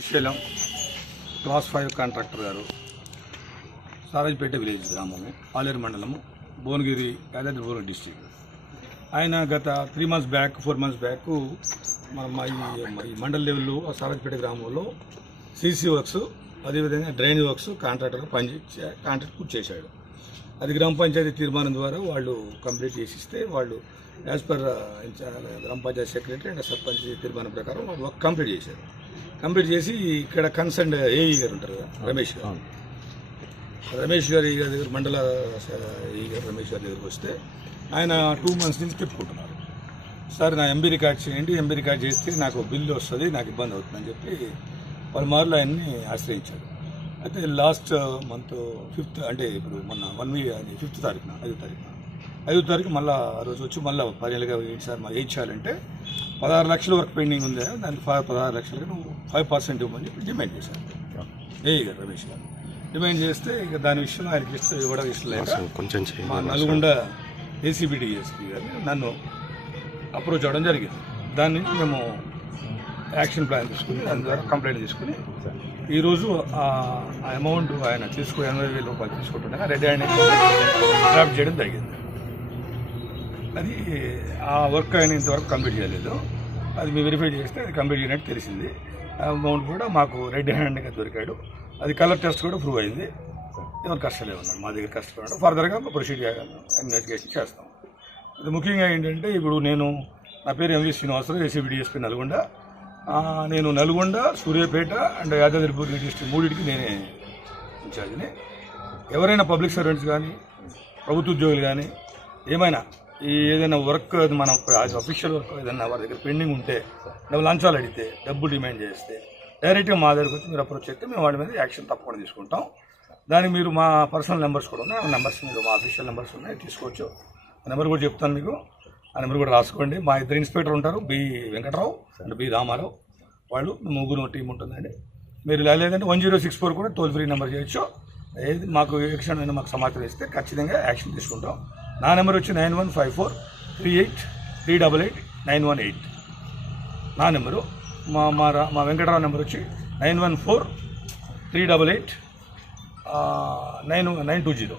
Srisailam class five contractor గారు. సారాజ్పేట village గ్రామము ఆలేరు మండలము భువనగిరి యాదాద్రి భువనగిరి డిస్టిక్. ఆయన గత three months back four months back మన మా ఈ- మండల లెవెల్లో సారాజ్పేట గ్రామంలో సీసీ వర్క్స్ అదేవిధంగా డ్రైనేజ్ వర్క్స్ కాంట్రాక్టర్ పని కాంట్రాక్ట్ పూర్తి చేశాడు. అది గ్రామ పంచాయతీ తీర్మానం ద్వారా వాళ్ళు కంప్లీట్ చేసిస్తే వాళ్ళు యాజ్ పర్ గ్రామ పంచాయతీ సెక్రటరీ అండ్ సర్పంచ్ తీర్మానం ప్రకారం వాళ్ళు వర్క్ కంప్లీట్ చేశారు. కంప్లీట్ చేసి ఇక్కడ కన్సర్న్ ఏఈ గారు ఉంటారు కదా రమేష్ గారు. రమేష్ గారి దగ్గర మండల ఈ గారు రమేష్ గారి దగ్గరికి వస్తే ఆయన టూ మంత్స్ నుంచి పెట్టుకుంటున్నారు సార్ నా ఎంబీ రికార్డ్ చేయండి ఎంబీ రికార్డ్ చేస్తే నాకు బిల్లు వస్తుంది నాకు ఇబ్బంది అవుతుందని చెప్పి పలుమార్లు ఆయన్ని ఆశ్రయించాడు అయితే లాస్ట్ మంత్ ఫిఫ్త్ అంటే ఇప్పుడు మొన్న వన్ వీక్ అది ఫిఫ్త్ తారీఖున ఐదో తారీఖున. ఐదో తారీఖు మళ్ళీ ఆ రోజు వచ్చి మళ్ళీ పదేళ్ళుగా ఏంటి సార్ మరి ఏం చేయాలంటే పదహారు లక్షల వరకు పెండింగ్ ఉంది. దానికి ఫైవ్ పదహారు లక్షలకి నువ్వు ఫైవ్ పర్సెంట్ ఇవ్వమని చెప్పి డిమాండ్ చేశాను ఏ గారు రమేష్ గారు. డిమాండ్ చేస్తే ఇక దాని విషయంలో ఆయనకి ఇష్టం ఇవ్వడం ఇష్టం లేక కొంచెం మా నల్గొండ ఏసీబీ డిఎస్పీ గారిని నన్ను అప్రోచ్ అవ్వడం జరిగింది. దాని నుంచి మేము యాక్షన్ ప్లాన్ తీసుకుని దాని ద్వారా కంప్లైంట్ తీసుకుని ఈరోజు ఆ అమౌంట్ ఆయన తీసుకుని ఎనభై వేల రూపాయలు తీసుకుంటుండగా రెడ్ హ్యాండ్ డ్రాఫ్ట్ చేయడం జరిగింది. అది ఆ వర్క్ ఆయన ఇంతవరకు కంప్లీట్ చేయలేదు. అది మేము వెరిఫై చేస్తే అది కంప్లీట్ చేయనట్టు తెలిసింది. ఆ అమౌంట్ కూడా మాకు రెడ్ హ్యాండ్గా దొరికాడు. అది కలర్ టెస్ట్ కూడా ప్రూవ్ అయింది. ఎవరు కష్టలే ఉన్నాడు మా దగ్గర కష్టపడ్డాడు ఫర్దర్గా ప్రొసీడ్ ఇన్వెస్టిగేషన్ చేస్తాం. ఇది ముఖ్యంగా ఏంటంటే ఇప్పుడు నేను నా పేరు MV Srinivasarao ACB DSP Nalgonda. నేను నల్గొండ సూర్యాపేట అండ్ యాదాద్రిపూర్ డిస్ట్రిక్ట్ మూడింటికి నేనే ఇన్ఛార్జిని. ఎవరైనా పబ్లిక్ సర్వెంట్స్ కానీ ప్రభుత్వ ఉద్యోగులు కానీ ఏమైనా ఈ ఏదైనా వర్క్ మన అఫీషియల్ వర్క్ ఏదైనా వారి దగ్గర పెండింగ్ ఉంటే డబ్బు లంచాలు అడిగితే డబ్బు డిమాండ్ చేస్తే డైరెక్ట్గా మా దగ్గరకు వచ్చి మీరు అప్రోచ్ చేస్తే మేము వాడి మీద యాక్షన్ తప్పకుండా తీసుకుంటాం. దానికి మీరు మా పర్సనల్ నెంబర్స్ కూడా ఉన్నాయి. ఆ నెంబర్స్ మీరు మా అఫీషియల్ నెంబర్స్ ఉన్నాయి. తీసుకోవచ్చు. ఆ నెంబర్ కూడా చెప్తాను మీకు. ఆ నెంబర్ కూడా రాసుకోండి. మా ఇద్దరు ఇన్స్పెక్టర్ ఉంటారు. B Venkatarao and B Ramarao. వాళ్ళు ముగ్గురు టీం ఉంటుందండి. మీరు లేదంటే వన్ జీరో సిక్స్ ఫోర్ కూడా టోల్ ఫ్రీ నెంబర్ చేయొచ్చు. ఏది మాకు యాక్షన్ అయినా మాకు సమాచారం ఇస్తే ఖచ్చితంగా యాక్షన్ తీసుకుంటాం. నా నెంబర్ వచ్చి nine one five four three eight three double eight nine one eight. నా నెంబరు మా మా రా- మా వెంకటరావు నెంబర్ వచ్చి nine one four three double eight nine nine two zero.